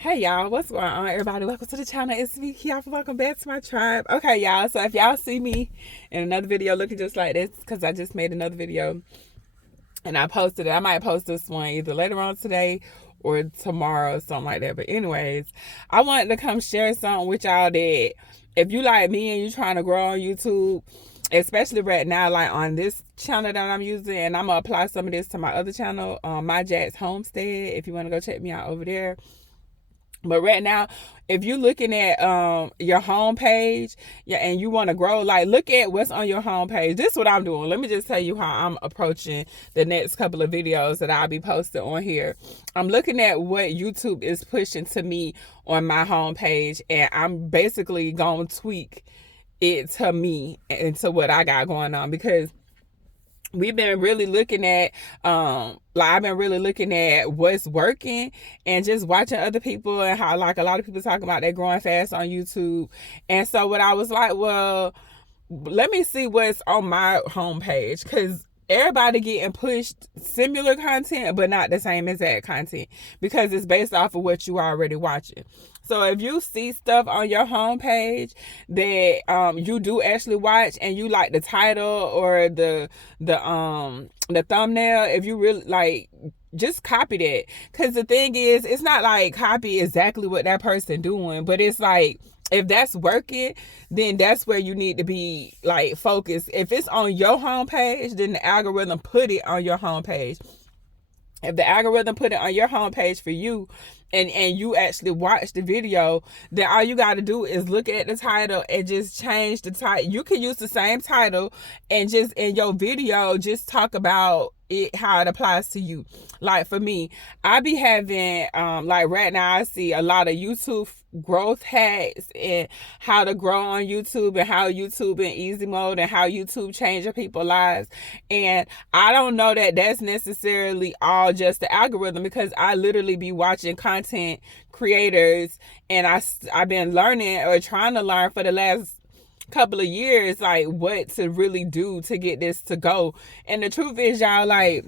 Hey y'all, what's going on, everybody? Welcome to the channel. It's me, Kiafa. Welcome back to my tribe. Okay, y'all. So if y'all see me in another video looking just like this, because I just made another video and I posted it. I might post this one either later on today or tomorrow, or something like that. But anyways, I wanted to come share something with y'all that if you like me and you trying to grow on YouTube, especially right now, like on this channel that I'm using, and I'm gonna apply some of this to my other channel, My Jack's Homestead. If you want to go check me out over there. But right now, if you're looking at your home page, yeah, and you want to grow, like look at what's on your home page. This is what I'm doing. Let me just tell you how I'm approaching the next couple of videos that I'll be posting on here. I'm looking at what YouTube is pushing to me on my home page, and I'm basically gonna tweak it to me and to what I got going on, because we've been really looking at I've been really looking at what's working and just watching other people and how like a lot of people talking about they're growing fast on YouTube. And so what I was like, well, let me see what's on my homepage, because everybody getting pushed similar content but not the same exact content, because it's based off of what you already watching. So if you see stuff on your homepage that you do actually watch, and you like the title or the thumbnail, if you really like, just copy that. Because the thing is, it's not like copy exactly what that person doing, but it's like, if that's working, then that's where you need to be like focused. If it's on your homepage, then the algorithm put it on your homepage. If the algorithm put it on your homepage for you, and you actually watch the video, then all you got to do is look at the title and just change the title. You can use the same title and just in your video just talk about it, how it applies to you. Like for me, I be having like right now I see a lot of YouTube growth hacks and how to grow on YouTube, and how YouTube in easy mode, and how YouTube changing people's lives. And I don't know that that's necessarily all just the algorithm, because I literally be watching content creators, and I've been learning or trying to learn for the last couple of years like what to really do to get this to go. And the truth is, y'all, like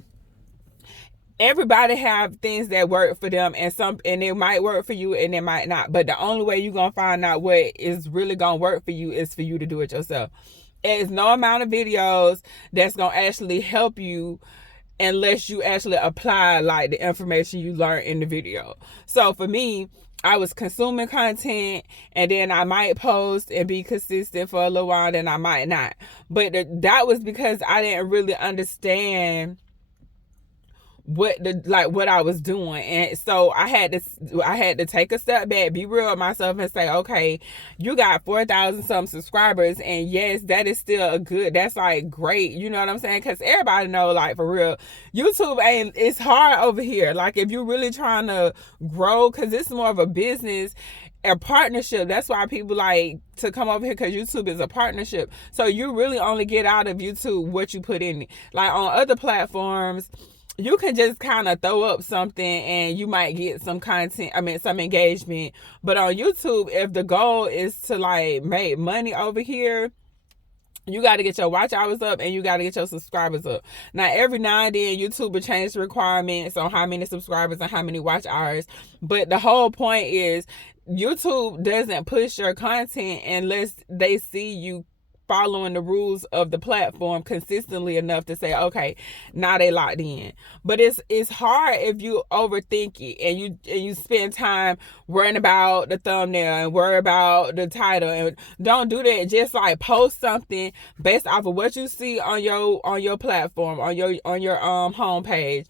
everybody have things that work for them, and it might work for you and it might not. But the only way you're gonna find out what is really gonna work for you is for you to do it yourself. There's no amount of videos that's gonna actually help you unless you actually apply like the information you learned in the video. So for me, I was consuming content, and then I might post and be consistent for a little while, then I might not. But that was because I didn't really understand what I was doing. And so I had to take a step back, be real with myself, and say, okay, you got 4,000 some subscribers, and yes, that is still that's like great, you know what I'm saying? Because everybody know, like, for real, YouTube it's hard over here. Like if you're really trying to grow, because it's more of a business, a partnership. That's why people like to come over here, because YouTube is a partnership. So you really only get out of YouTube what you put in it. Like on other platforms, you can just kind of throw up something and you might get some content, some engagement. But on YouTube, if the goal is to like make money over here, you got to get your watch hours up and you got to get your subscribers up. Now, every now and then, YouTube will change the requirements on how many subscribers and how many watch hours. But the whole point is, YouTube doesn't push your content unless they see you following the rules of the platform consistently enough to say, okay, now they locked in. But it's hard if you overthink it and you spend time worrying about the thumbnail and worry about the title. And don't do that. Just like post something based off of what you see on your platform, on your homepage.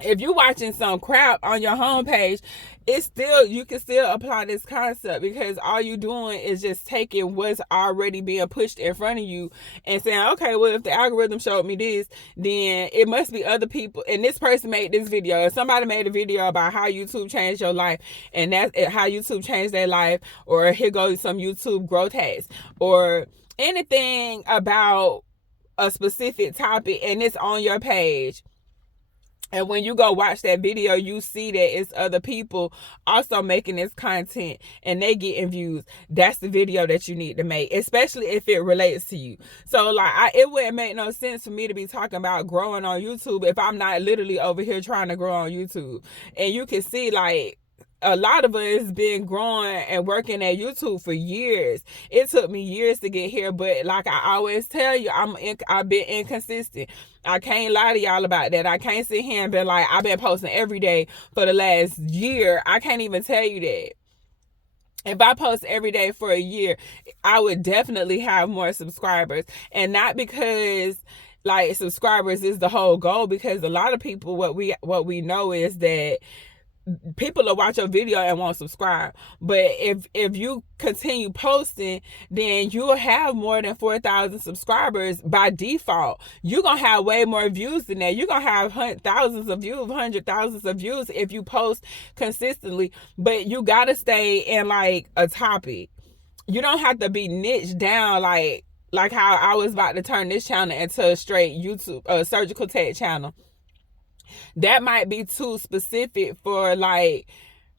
If you're watching some crap on your homepage, you can still apply this concept, because all you doing is just taking what's already being pushed in front of you and saying, okay, well, if the algorithm showed me this, then it must be other people. And this person made this video, or somebody made a video about how YouTube changed your life, and that's how YouTube changed their life, or here goes some YouTube growth hacks, or anything about a specific topic, and it's on your page. And when you go watch that video, you see that it's other people also making this content and they getting views. That's the video that you need to make, especially if it relates to you. So like, it wouldn't make no sense for me to be talking about growing on YouTube if I'm not literally over here trying to grow on YouTube. And you can see, like, a lot of us been growing and working at YouTube for years. It took me years to get here, but like I always tell you, I've been inconsistent. I can't lie to y'all about that. I can't sit here and be like, I've been posting every day for the last year. I can't even tell you that. If I post every day for a year, I would definitely have more subscribers. And not because like subscribers is the whole goal, because a lot of people, what we know is that people will watch your video and won't subscribe. But if you continue posting, then you'll have more than 4,000 subscribers by default. You're gonna have way more views than that. You're gonna have thousands of views, hundred thousands of views if you post consistently. But you gotta stay in like a topic. You don't have to be niched down like how I was about to turn this channel into a straight YouTube surgical tech channel. That might be too specific for like,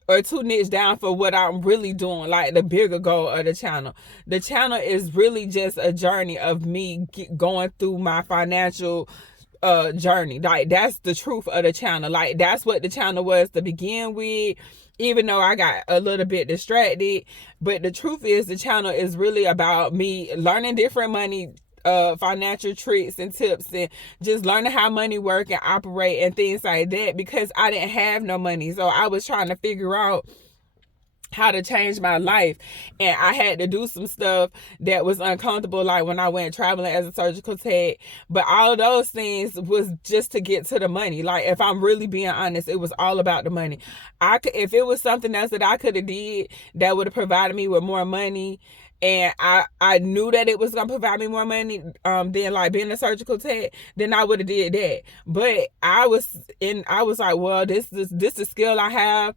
or too niche down for what I'm really doing, like the bigger goal of the channel. The channel is really just a journey of me going through my financial journey. Like that's the truth of the channel. Like that's what the channel was to begin with, even though I got a little bit distracted. But the truth is the channel is really about me learning different money financial tricks and tips, and just learning how money work and operate and things like that, because I didn't have no money. So I was trying to figure out how to change my life, and I had to do some stuff that was uncomfortable, like when I went traveling as a surgical tech. But all of those things was just to get to the money. Like if I'm really being honest, it was all about the money. If it was something else that I could have did that would have provided me with more money, and I knew that it was gonna provide me more money than like being a surgical tech, then I would have did that. But I was like, well, this is the skill I have,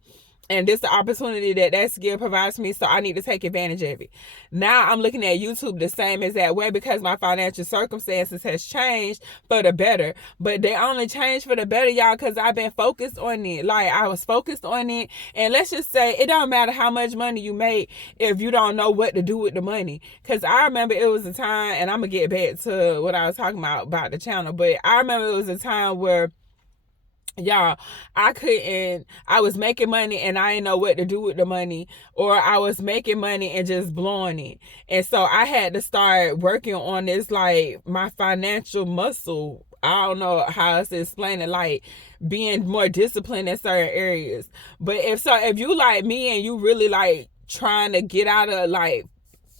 and this is the opportunity that skill provides me, so I need to take advantage of it. Now I'm looking at YouTube the same as that way, because my financial circumstances has changed for the better. But they only changed for the better, y'all, because I've been focused on it. Like I was focused on it, and let's just say it don't matter how much money you make if you don't know what to do with the money. Because I remember it was a time, and I'm gonna get back to what I was talking about the channel, but I remember it was a time where, y'all, I was making money and I didn't know what to do with the money, or I was making money and just blowing it. And so I had to start working on this, like my financial muscle. I don't know how else to explain it, like being more disciplined in certain areas. But if you like me and you really like trying to get out of like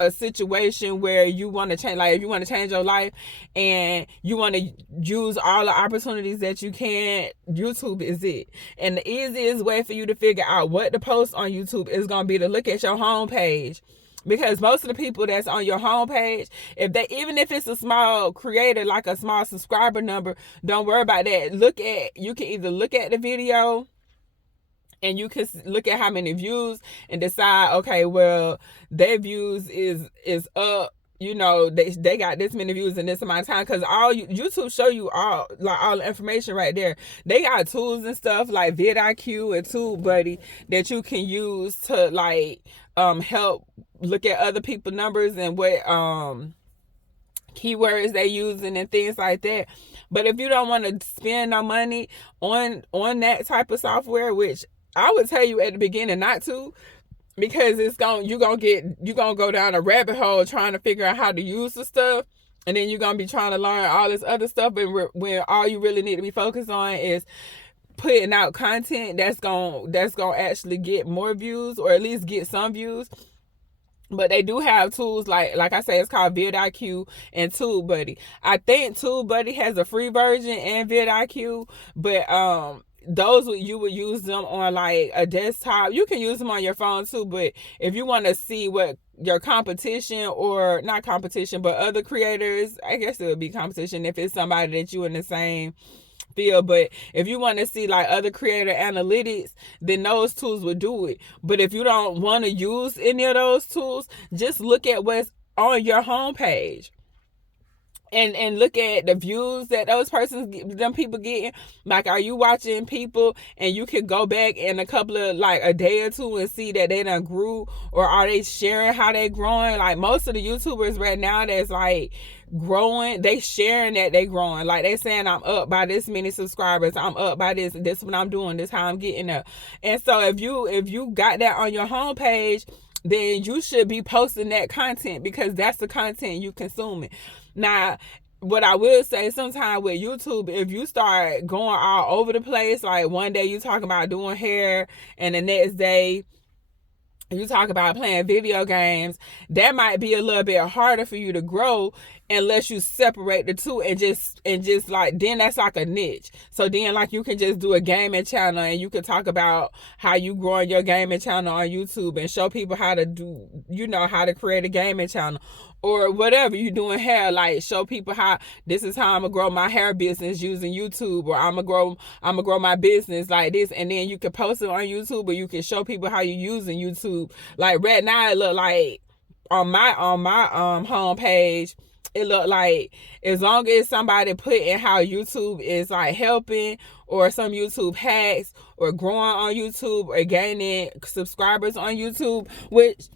a situation where you want to change, like if you want to change your life and you want to use all the opportunities that you can, YouTube is it. And the easiest way for you to figure out what to post on YouTube is going to be to look at your homepage. Because most of the people that's on your homepage, even if it's a small creator, like a small subscriber number, don't worry about that. You can either look at the video, and you can look at how many views and decide, okay, well, their views is up. You know, they got this many views in this amount of time, because YouTube show you all the information right there. They got tools and stuff like vidIQ and TubeBuddy that you can use to like help look at other people's numbers and what keywords they using and things like that. But if you don't want to spend no money on that type of software, which I would tell you at the beginning not to, because you're gonna go down a rabbit hole trying to figure out how to use the stuff, and then you're gonna be trying to learn all this other stuff, and when all you really need to be focused on is putting out content that's gonna actually get more views, or at least get some views. But they do have tools like I say, it's called vidIQ and TubeBuddy. I think TubeBuddy has a free version and vidIQ, but those you would use them on like a desktop. You can use them on your phone too, but if you want to see what your competition, or not competition, but other creators, I guess it would be competition if it's somebody that you in the same field. But if you want to see like other creator analytics, then those tools would do it. But if you don't want to use any of those tools, just look at what's on your homepage. and look at the views that those persons, them people getting. Like, are you watching people and you can go back in a couple of, like, a day or two and see that they done grew, or are they sharing how they growing? Like, most of the YouTubers right now that's like growing, they sharing that they growing. Like, they saying, I'm up by this many subscribers, I'm up by this what I'm doing, this how I'm getting up. And so if you got that on your homepage, then you should be posting that content, because that's the content you consuming. Now, what I will say, sometimes with YouTube, if you start going all over the place, like one day you talking about doing hair and the next day you talk about playing video games, that might be a little bit harder for you to grow unless you separate the two and just like, then that's like a niche. So then, like, you can just do a gaming channel and you can talk about how you growing your gaming channel on YouTube and show people how to do, how to create a gaming channel. Or whatever you doing hair, like, show people how this is how I'm gonna grow my hair business using YouTube, or I'm gonna grow my business like this, and then you can post it on YouTube, or you can show people how you using YouTube. Like, right now it look like on my homepage, it look like, as long as somebody put in how YouTube is like helping, or some YouTube hacks, or growing on YouTube, or gaining subscribers on YouTube, which,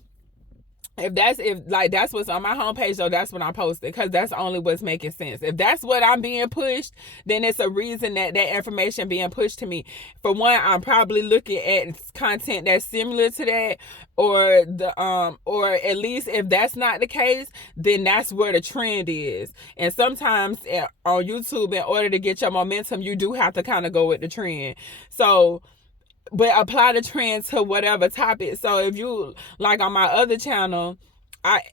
if that's what's on my homepage, though, that's what I'm posting, because that's only what's making sense. If that's what I'm being pushed, then it's a reason that information being pushed to me. For one, I'm probably looking at content that's similar to that, or or at least if that's not the case, then that's where the trend is. And sometimes on YouTube, in order to get your momentum, you do have to kind of go with the trend. So, but apply the trend to whatever topic. So if you, like on my other channel,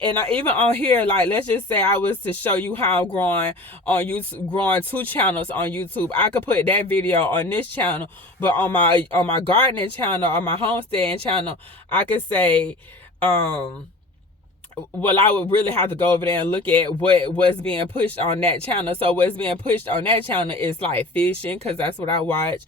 even on here, like, let's just say I was to show you how I'm growing on YouTube, growing 2 channels on YouTube, I could put that video on this channel. But on my gardening channel, or my homesteading channel, I could say, well, I would really have to go over there and look at what's being pushed on that channel. So what's being pushed on that channel is like fishing, because that's what I watch.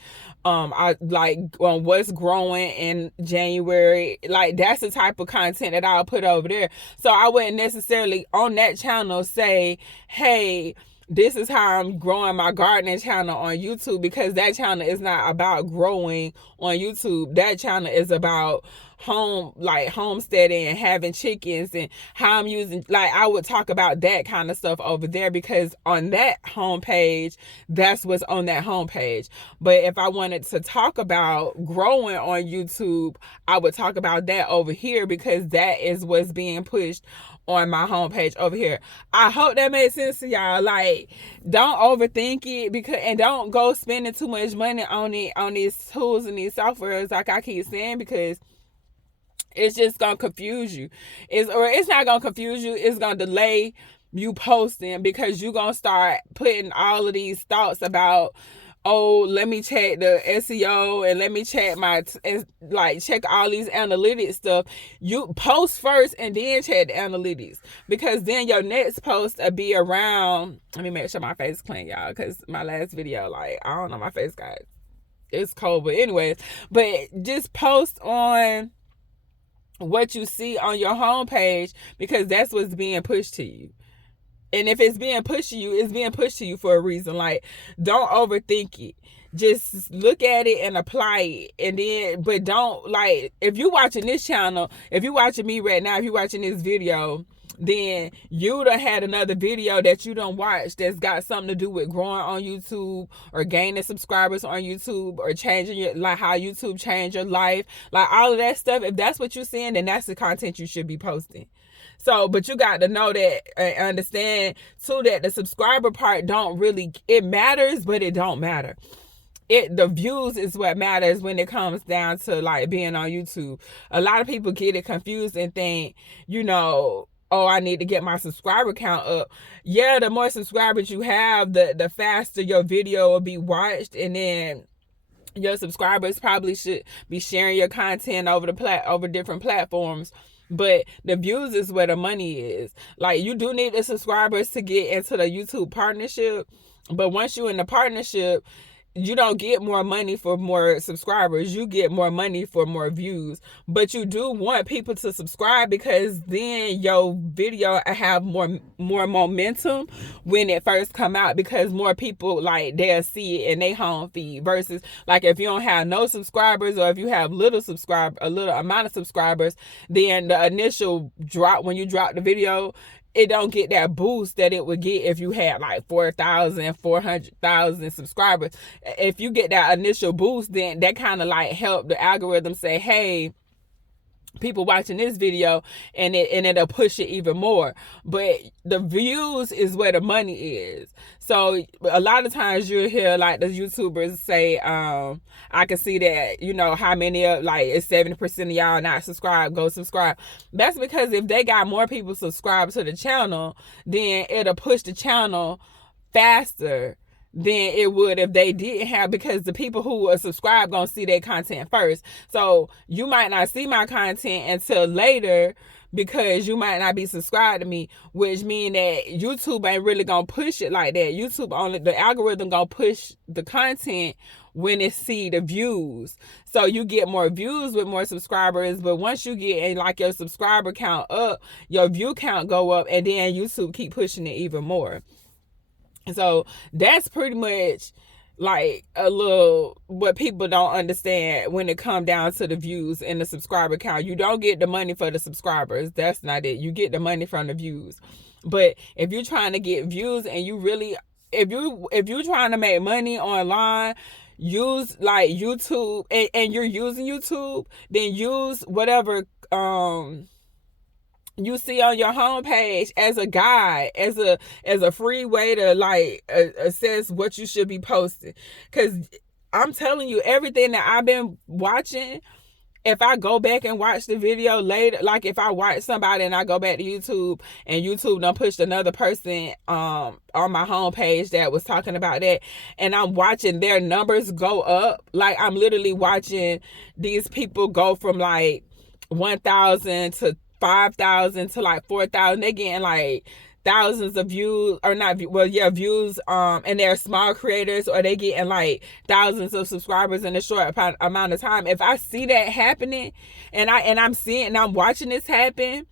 I like what's growing in January. Like, that's the type of content that I'll put over there. So I wouldn't necessarily on that channel say, hey, this is how I'm growing my gardening channel on YouTube, because that channel is not about growing on YouTube. That channel is about homesteading and having chickens, and how I'm using, like, I would talk about that kind of stuff over there, because on that homepage, that's what's on that homepage. But if I wanted to talk about growing on YouTube, I would talk about that over here, because that is what's being pushed on my homepage over here. I hope that made sense to y'all. Like, don't overthink it, and don't go spending too much money on these tools and these softwares, like I keep saying, because it's just gonna confuse you. It's not gonna confuse you, it's gonna delay you posting, because you're gonna start putting all of these thoughts about, oh, let me check the SEO, and let me check check all these analytics stuff. You post first and then check the analytics, because then your next post will be around. Let me make sure my face is clean, y'all, because my last video, like, I don't know, my face it's cold. But anyways, just post on what you see on your homepage, because that's what's being pushed to you. And if it's being pushed to you, it's being pushed to you for a reason. Like, don't overthink it. Just look at it and apply it. And then, but don't, like, if you're watching this channel, if you're watching me right now, if you're watching this video, then you done had another video that you done watched that's got something to do with growing on YouTube, or gaining subscribers on YouTube, or changing your, like, how YouTube changed your life, like all of that stuff. If that's what you're seeing, then that's the content you should be posting. So, but you got to know that and understand too that the subscriber part it matters, but it don't matter. The views is what matters when it comes down to, like, being on YouTube. A lot of people get it confused and think, oh, I need to get my subscriber count up. Yeah, the more subscribers you have, the faster your video will be watched, and then your subscribers probably should be sharing your content over different platforms. But the views is where the money is. Like, you do need the subscribers to get into the YouTube partnership, but once you're in the partnership, you don't get more money for more subscribers. You get more money for more views. But you do want people to subscribe, because then your video have more momentum when it first come out, because more people, like, they'll see it in their home feed, versus like if you don't have no subscribers, or if you have a little amount of subscribers, then the initial drop, when you drop the video, it don't get that boost that it would get if you had like 400,000 subscribers. If you get that initial boost, then that kind of like help the algorithm say, hey, people watching this video, and it'll push it even more. But the views is where the money is. So a lot of times you'll hear like the YouTubers say, I can see that, you know, how many of, like, it's 70% of y'all not subscribed, go subscribe. That's because if they got more people subscribed to the channel, then it'll push the channel faster than it would if they didn't have, because the people who are subscribed gonna see their content first. So you might not see my content until later, because you might not be subscribed to me, which mean that YouTube ain't really gonna push it like that. The algorithm gonna push the content when it see the views. So you get more views with more subscribers, but once you get like your subscriber count up, your view count go up, and then YouTube keep pushing it even more. So that's pretty much like a little what people don't understand when it come down to the views and the subscriber count. You don't get the money for the subscribers. That's not it. You get the money from the views. But if you're trying to get views, and you really, if you're trying to make money online, use like YouTube, and you're using YouTube, then use whatever you see on your homepage as a guide, as a free way to like assess what you should be posting. Because I'm telling you, everything that I've been watching, if I go back and watch the video later, like if I watch somebody and I go back to YouTube, and YouTube done pushed another person on my homepage that was talking about that, and I'm watching their numbers go up, like I'm literally watching these people go from like 1,000 to 5,000 to like 4,000. They getting like thousands of views, or not, views, and they're small creators, or they getting like thousands of subscribers in a short amount of time. If I see that happening, and I'm watching this happen,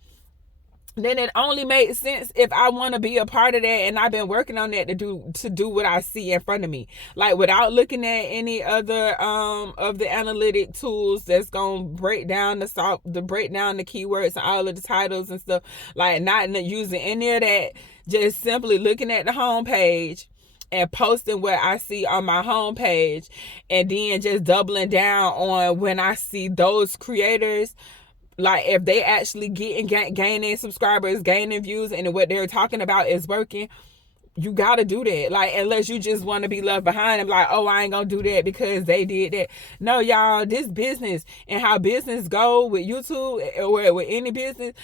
then it only makes sense if I want to be a part of that, and I've been working on that to do what I see in front of me, like without looking at any other of the analytic tools that's gonna break down the keywords and all of the titles and stuff, like not using any of that, just simply looking at the homepage and posting what I see on my homepage, and then just doubling down on when I see those creators, like if they actually gaining subscribers, gaining views, and what they're talking about is working. You gotta do that. Like, unless you just want to be left behind and like, oh, I ain't gonna do that because they did that. No, y'all, this business, and how business go with YouTube or with any business,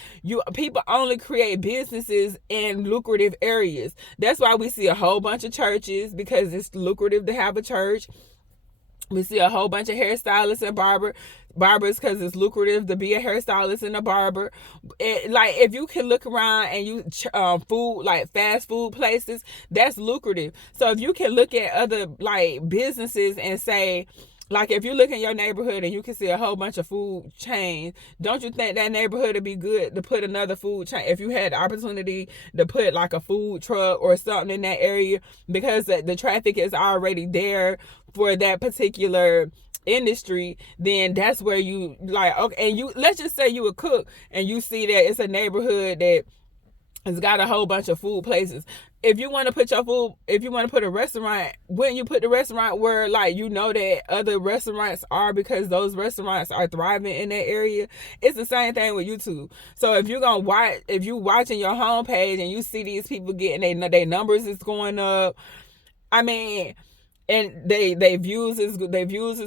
people only create businesses in lucrative areas. That's why we see a whole bunch of churches, because it's lucrative to have a church. We see a whole bunch of hairstylists and barbers, because it's lucrative to be a hairstylist and a barber. Like, if you can look around and you food, like fast food places, that's lucrative. So if you can look at other like businesses and say, like, if you look in your neighborhood and you can see a whole bunch of food chains, don't you think that neighborhood would be good to put another food chain, if you had the opportunity to put like a food truck or something in that area, because the traffic is already there for that particular industry? Then that's where you like, okay, and you, let's just say you a cook and you see that it's a neighborhood that has got a whole bunch of food places. If you want to put a restaurant, wouldn't you put the restaurant where, like, you know that other restaurants are, because those restaurants are thriving in that area? It's the same thing with YouTube. So if you watching your homepage and you see these people getting their numbers is going up, I mean, and they views is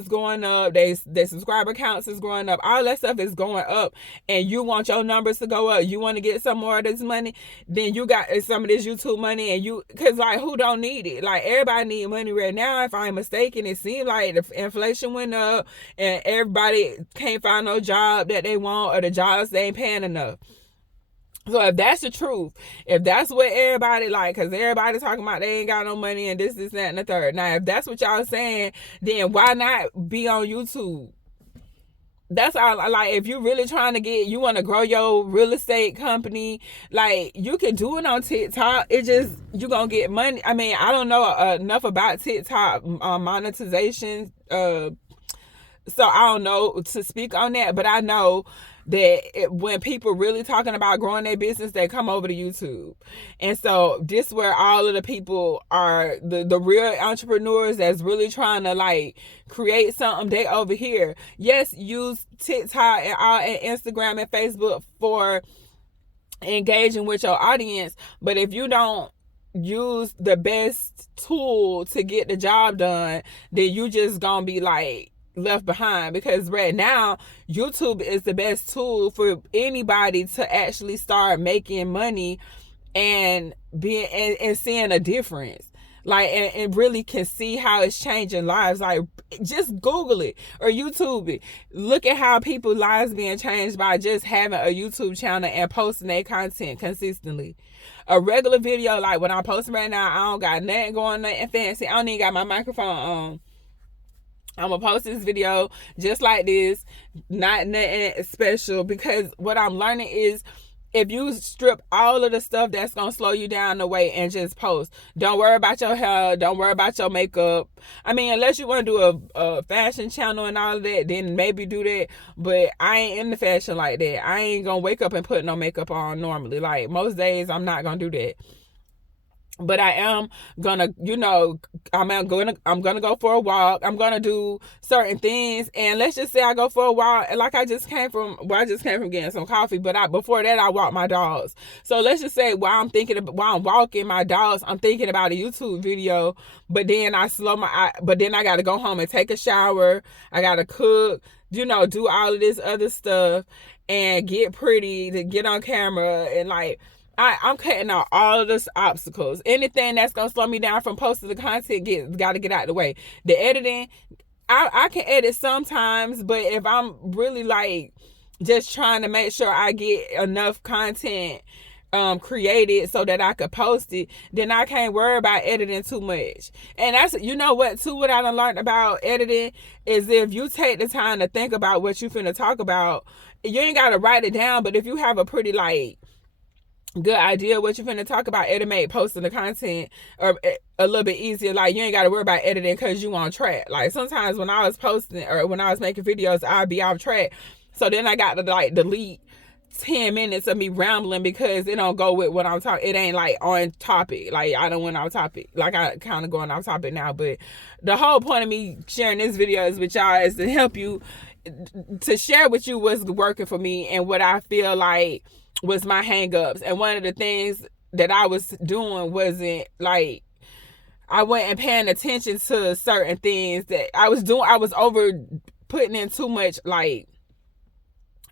going up, their subscriber counts is going up, all that stuff is going up, and you want your numbers to go up, you want to get some more of this money, then you got some of this YouTube money, and because like, who don't need it? Like, everybody need money right now. If I'm mistaken, it seems like the inflation went up and everybody can't find no job that they want, or the jobs they ain't paying enough. So if that's the truth, if that's what everybody like, because everybody talking about they ain't got no money and this, that, and the third. Now, if that's what y'all saying, then why not be on YouTube? That's all. Like, if you really trying to you want to grow your real estate company, like, you can do it on TikTok. It just, you gonna get money. I mean, I don't know enough about TikTok monetization, so I don't know to speak on that, but I know that when people really talking about growing their business, they come over to YouTube. And so this where all of the people are, the real entrepreneurs that's really trying to like create something, they over here. Yes, use TikTok and Instagram and Facebook for engaging with your audience, but if you don't use the best tool to get the job done, then you just gonna be like left behind. Because right now YouTube is the best tool for anybody to actually start making money and being and seeing a difference, like, and really can see how it's changing lives. Like, just Google it or YouTube it. Look at how people's lives being changed by just having a YouTube channel and posting their content consistently. A regular video, like what I'm posting right now, I don't got nothing going, nothing fancy. I don't even got my microphone on. I'm gonna post this video just like this, not nothing special, because what I'm learning is, if you strip all of the stuff that's gonna slow you down away and just post, don't worry about your hair, don't worry about your makeup. I mean, unless you want to do a fashion channel and all of that, then maybe do that. But I ain't in the fashion like that. I ain't gonna wake up and put no makeup on normally. Like, most days I'm not gonna do that. But I am gonna, I'm gonna go for a walk. I'm gonna do certain things, and let's just say I go for a walk. Like, I just came from getting some coffee, but before that I walked my dogs. So let's just say while I'm walking my dogs, I'm thinking about a YouTube video. But then but then I gotta go home and take a shower. I gotta cook, do all of this other stuff and get pretty to get on camera, and like, I'm cutting out all of those obstacles. Anything that's gonna slow me down from posting the content gotta get out of the way. The editing, I can edit sometimes, but if I'm really like just trying to make sure I get enough content created so that I could post it, then I can't worry about editing too much. And that's, what I done learned about editing is, if you take the time to think about what you finna talk about, you ain't gotta write it down, but if you have a pretty like good idea what you're finna talk about, it'll make posting the content or a little bit easier. Like, you ain't gotta worry about editing because you on track. Like, sometimes when I was posting or when I was making videos, I'd be off track, so then I got to like delete 10 minutes of me rambling because it don't go with what I'm talking. It ain't like on topic. Like, I don't went off topic. Like, I kind of going off topic now, but the whole point of me sharing this video is with y'all is to help you, to share with you what's working for me and what I feel like was my hang-ups. And one of the things that I was doing wasn't like, I wasn't paying attention to certain things that I was doing. I was over putting in too much like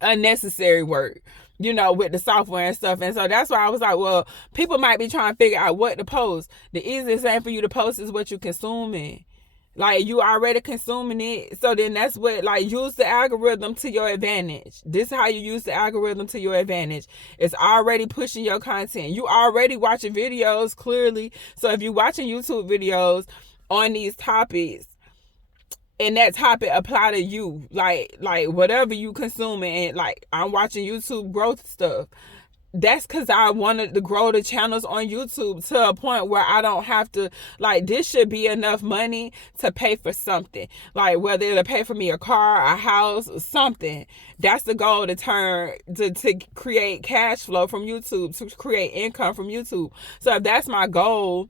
unnecessary work, with the software and stuff. And so that's why I was like, well, people might be trying to figure out what to post. The easiest thing for you to post is what you consuming. Like, you already consuming it. So then that's what, like, use the algorithm to your advantage. This is how you use the algorithm to your advantage. It's already pushing your content. You already watching videos, clearly. So if you're watching YouTube videos on these topics, and that topic apply to you, like whatever you consuming, and like, I'm watching YouTube growth stuff. That's because I wanted to grow the channels on YouTube to a point where I don't have to, like, this should be enough money to pay for something. Like, whether it'll pay for me a car, a house, or something. That's the goal, to create cash flow from YouTube, to create income from YouTube. So if that's my goal,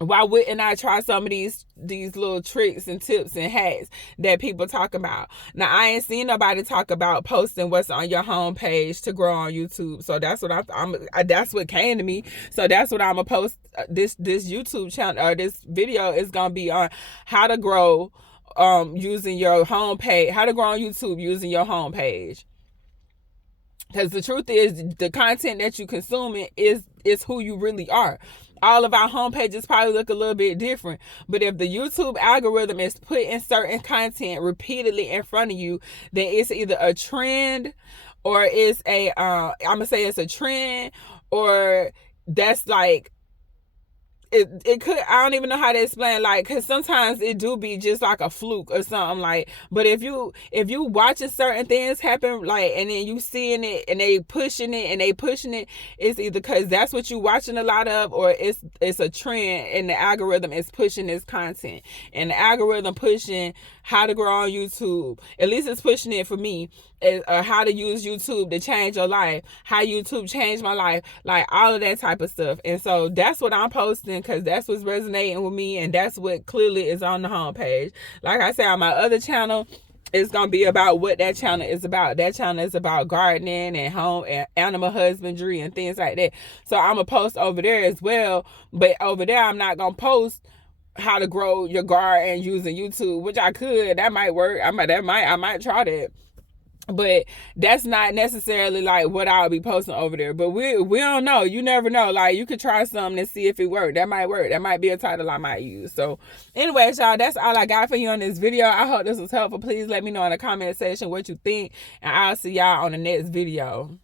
why wouldn't I try some of these little tricks and tips and hacks that people talk about? Now, I ain't seen nobody talk about posting what's on your homepage to grow on YouTube. So that's what that's what came to me. So that's what I'm gonna post. This YouTube channel, or this video, is gonna be on how to grow using your homepage. How to grow on YouTube using your homepage. Because the truth is, the content that you consuming is who you really are. All of our homepages probably look a little bit different, but if the YouTube algorithm is putting certain content repeatedly in front of you, then it's either a trend, or it's a I'm gonna say it's a trend, or that's like it could, I don't even know how to explain, like, because sometimes it do be just like a fluke or something, like. But if you watching certain things happen, like, and then you seeing it and they pushing it and they pushing it, it's either because that's what you watching a lot of, or it's a trend and the algorithm is pushing this content, and the algorithm pushing how to grow on YouTube. At least it's pushing it for me, how to use YouTube to change your life, how YouTube changed my life, like all of that type of stuff. And so that's what I'm posting, because that's what's resonating with me, and that's what clearly is on the homepage. Like I said, on my other channel, it's gonna be about what that channel is about. That channel is about gardening and home and animal husbandry and things like that. So I'm gonna post over there as well, but over there I'm not gonna post how to grow your garden using YouTube, which I could. That might work. I might try that. But that's not necessarily like what I'll be posting over there. But we don't know. You never know. Like, you could try something and see if it worked. That might work. That might be a title I might use. So anyways, y'all, that's all I got for you on this video. I hope this was helpful. Please let me know in the comment section what you think, and I'll see y'all on the next video.